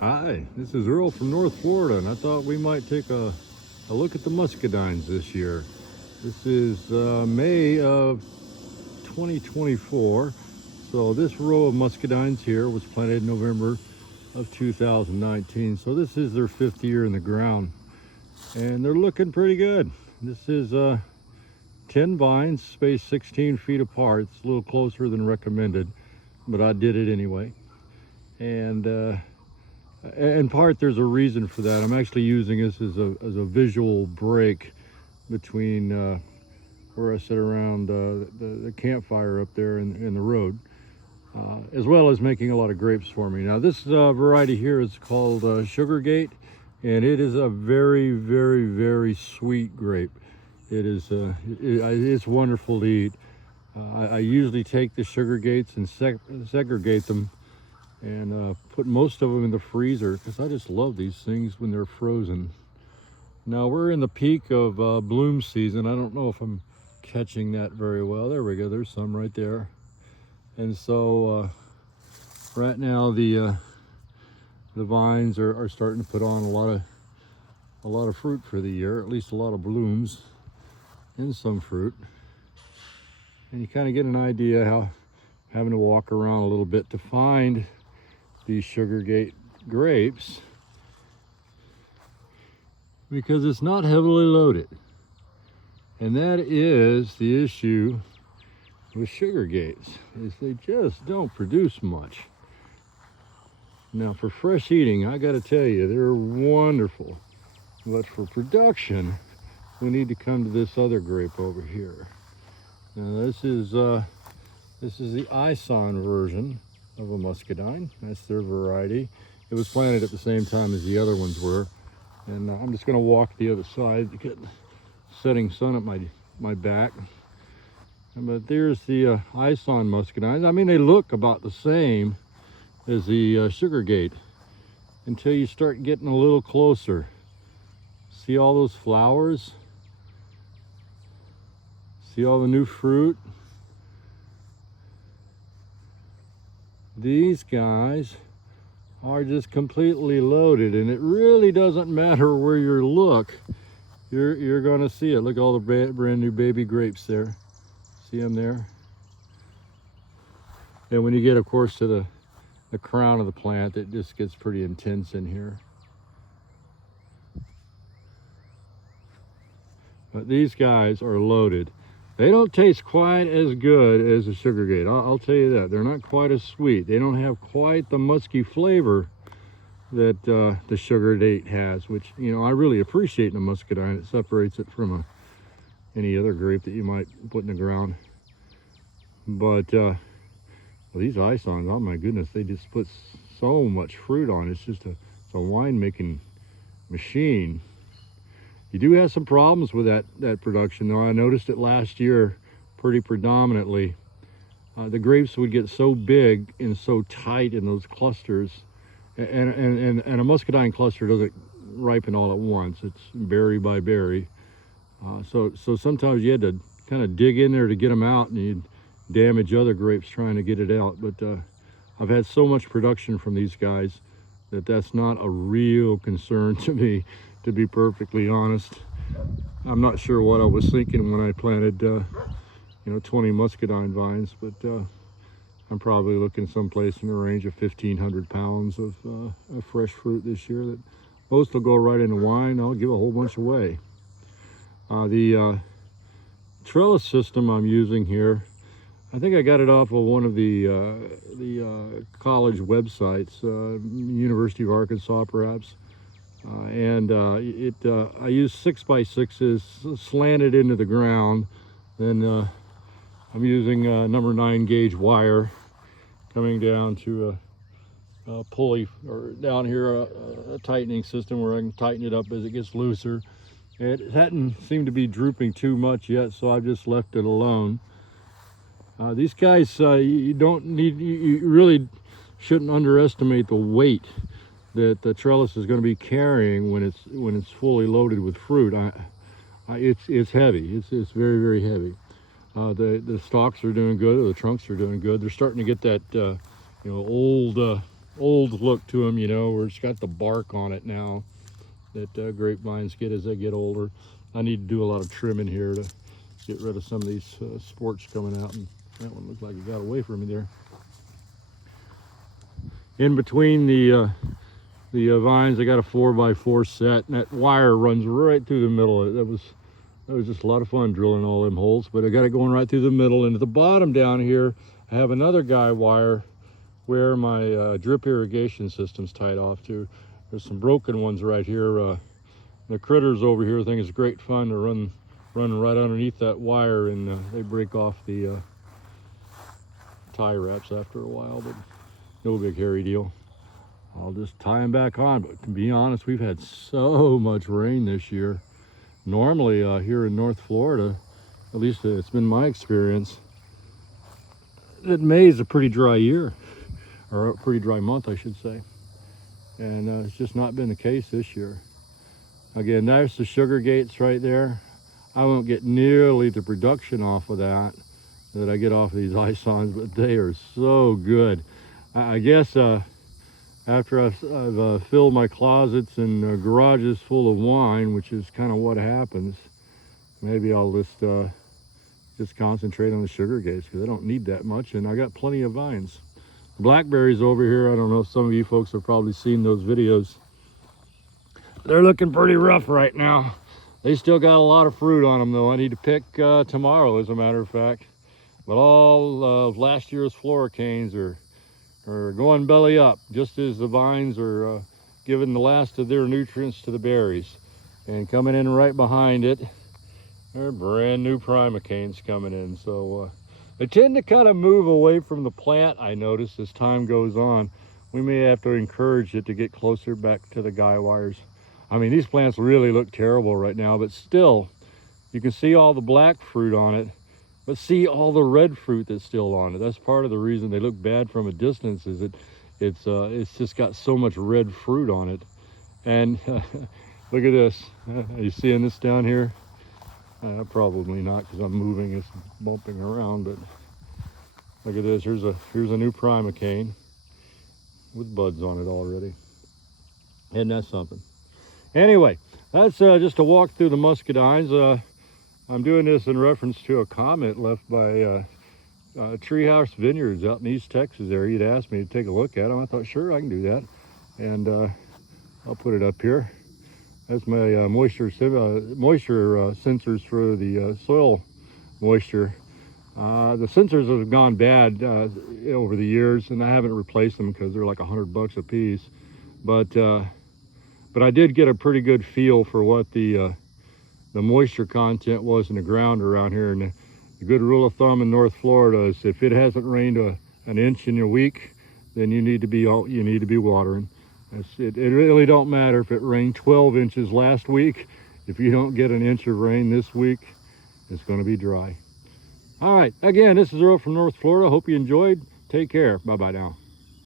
Hi, this is Earl from North Florida, and I thought we might take a look at the muscadines this year. This is May of 2024. So this row of muscadines here was planted in November of 2019. So this is their 5th year in the ground, and they're looking pretty good. This is 10 vines spaced 16 feet apart. It's a little closer than recommended, but I did it anyway. And in part, there's a reason for that. I'm actually using this as a visual break between where I sit around the campfire up there in the road, as well as making a lot of grapes for me. Now, this variety here is called Sugargate, and it is a very, very, very sweet grape. It is it's wonderful to eat. I usually take the Sugargates and segregate them and put most of them in the freezer because I just love these things when they're frozen. Now we're in the peak of bloom season. I don't know if I'm catching that very well. There we go, there's some right there. And so right now the vines are starting to put on a lot of fruit for the year, at least a lot of blooms and some fruit. And you kind of get an idea how having to walk around a little bit to find these Sugargate grapes, because it's not heavily loaded, and that is the issue with Sugargates, is they just don't produce much. Now for fresh eating, I got to tell you, they're wonderful, but for production we need to come to this other grape over here. Now this is the Ison version of a muscadine. That's their variety. It was planted at the same time as the other ones were, and I'm just going to walk the other side to get setting sun at my back. But there's the Ison muscadines. I mean, they look about the same as the Sugargate until you start getting a little closer. See all those flowers? See all the new fruit? These guys are just completely loaded, and it really doesn't matter where you look, you're going to see it. Look at all the brand new baby grapes there. See them there? And when you get, of course, to the crown of the plant, it just gets pretty intense in here. But these guys are loaded. They don't taste quite as good as the Sugargate. I'll tell you that. They're not quite as sweet. They don't have quite the musky flavor that the Sugargate has, which, you know, I really appreciate in a muscadine. It separates it from any other grape that you might put in the ground. But well, these Isons, oh my goodness, they just put so much fruit on. It's just a winemaking machine. You do have some problems with that production, though. I noticed it last year pretty predominantly. The grapes would get so big and so tight in those clusters, and a muscadine cluster doesn't ripen all at once. It's berry by berry. So sometimes you had to kind of dig in there to get them out, and you'd damage other grapes trying to get it out. But I've had so much production from these guys that's not a real concern to me, to be perfectly honest. I'm not sure what I was thinking when I planted 20 muscadine vines, but I'm probably looking someplace in the range of 1,500 pounds of fresh fruit this year. That most will go right into wine. I'll give a whole bunch away. The trellis system I'm using here, I think I got it off of one of the college websites, University of Arkansas perhaps. I use 6x6s slanted into the ground. Then I'm using number 9 gauge wire coming down to a pulley, or down here a tightening system where I can tighten it up as it gets looser. It hadn't seemed to be drooping too much yet, so I've just left it alone. These guys, you really shouldn't underestimate the weight that the trellis is going to be carrying when it's fully loaded with fruit. It's heavy. It's very, very heavy. The stalks are doing good. The trunks are doing good. They're starting to get that old old look to them, you know, where it's got the bark on it now that grapevines get as they get older. I need to do a lot of trimming here to get rid of some of these sports coming out, and that one looked like it got away from me there. In between the vines, I got a 4x4 set, and that wire runs right through the middle. That was just a lot of fun drilling all them holes, but I got it going right through the middle. And at the bottom down here, I have another guy wire where my drip irrigation system's tied off to. There's some broken ones right here. The critters over here think it's great fun to run right underneath that wire, and they break off the tie wraps after a while, but no big hairy deal. I'll just tie them back on. But to be honest, we've had so much rain this year. Normally here in North Florida, at least it's been my experience, that May is a pretty dry year, or a pretty dry month, I should say. And it's just not been the case this year. Again, there's the Sugargates right there. I won't get nearly the production off of that I get off of these Isons, but they are so good. I guess after I've filled my closets and garages full of wine, which is kind of what happens, maybe I'll just concentrate on the Sugargates, because I don't need that much, and I got plenty of vines. Blackberries over here, I don't know if some of you folks have probably seen those videos. They're looking pretty rough right now. They still got a lot of fruit on them though. I need to pick tomorrow, as a matter of fact. But all of last year's floricanes are going belly up, just as the vines are giving the last of their nutrients to the berries. And coming in right behind it, there are brand new primocanes coming in. So they tend to kind of move away from the plant, I notice, as time goes on. We may have to encourage it to get closer back to the guy wires. I mean, these plants really look terrible right now, but still, you can see all the black fruit on it, but see all the red fruit that's still on it. That's part of the reason they look bad from a distance, is it's just got so much red fruit on it. And look at this. Are you seeing this down here? Probably not, because I'm moving, it's bumping around, but look at this. Here's a new primocane with buds on it already. Isn't that something? Anyway, that's just a walk through the muscadines. I'm doing this in reference to a comment left by Treehouse Vineyards out in East Texas there. He'd asked me to take a look at them. I thought, sure, I can do that. And I'll put it up here. That's my moisture sensors for the soil moisture. The sensors have gone bad over the years, and I haven't replaced them because they're like $100 a piece. But I did get a pretty good feel for what the moisture content was in the ground around here. And the good rule of thumb in North Florida is if it hasn't rained an inch in a week, then you need to be watering. It really don't matter if it rained 12 inches last week. If you don't get an inch of rain this week, it's going to be dry. All right, again, this is Earl from North Florida. Hope you enjoyed. Take care. Bye-bye now.